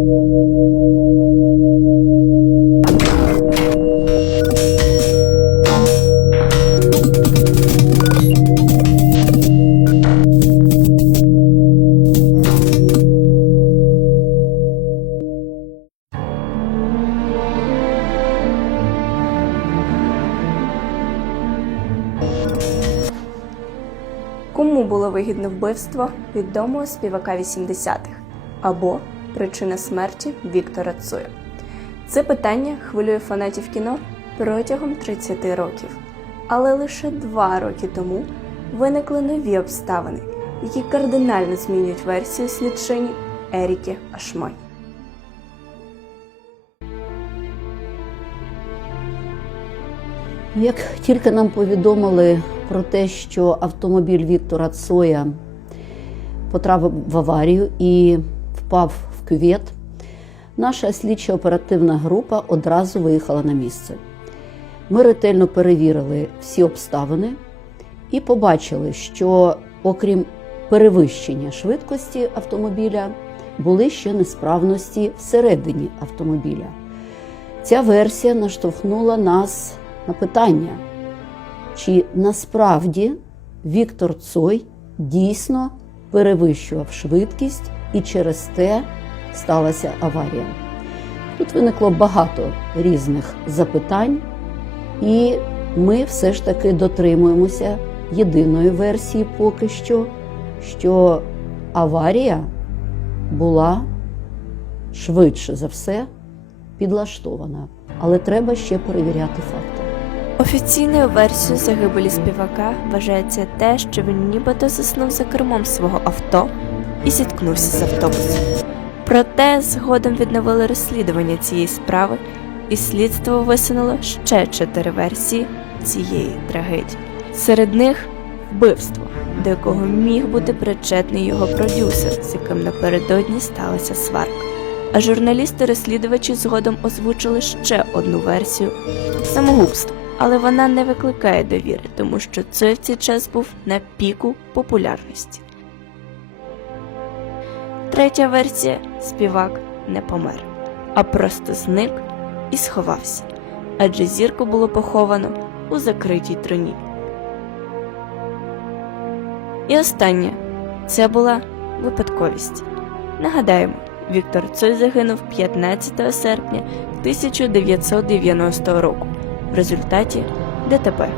Кому було вигідне вбивство відомого співака 80-х або причина смерті Віктора Цоя? Це питання хвилює фанатів кіно протягом 30 років. Але лише два роки тому виникли нові обставини, які кардинально змінюють версію слідчині Еріки Ашмань. Як тільки нам повідомили про те, що автомобіль Віктора Цоя потрапив в аварію і впав кювет, наша слідча оперативна група одразу виїхала на місце. Ми ретельно перевірили всі обставини і побачили, що окрім перевищення швидкості автомобіля, були ще несправності всередині автомобіля. Ця версія наштовхнула нас на питання, чи насправді Віктор Цой дійсно перевищував швидкість і через те сталася аварія. Тут виникло багато різних запитань, і ми все ж таки дотримуємося єдиної версії поки що, що аварія була швидше за все підлаштована, але треба ще перевіряти факти. Офіційною версією загибелі співака вважається те, що він нібито заснув за кермом свого авто і зіткнувся з автобусом. Проте згодом відновили розслідування цієї справи, і слідство висунуло ще чотири версії цієї трагедії. Серед них вбивство, до якого міг бути причетний його продюсер, з яким напередодні сталася сварка. А журналісти-розслідувачі згодом озвучили ще одну версію самогубство, але вона не викликає довіри, тому що Цой в цей час був на піку популярності. Третя версія співак не помер, а просто зник і сховався, адже зірку було поховано у закритій труні. І останнє це була випадковість. Нагадаємо, Віктор Цой загинув 15 серпня 1990 року в результаті ДТП.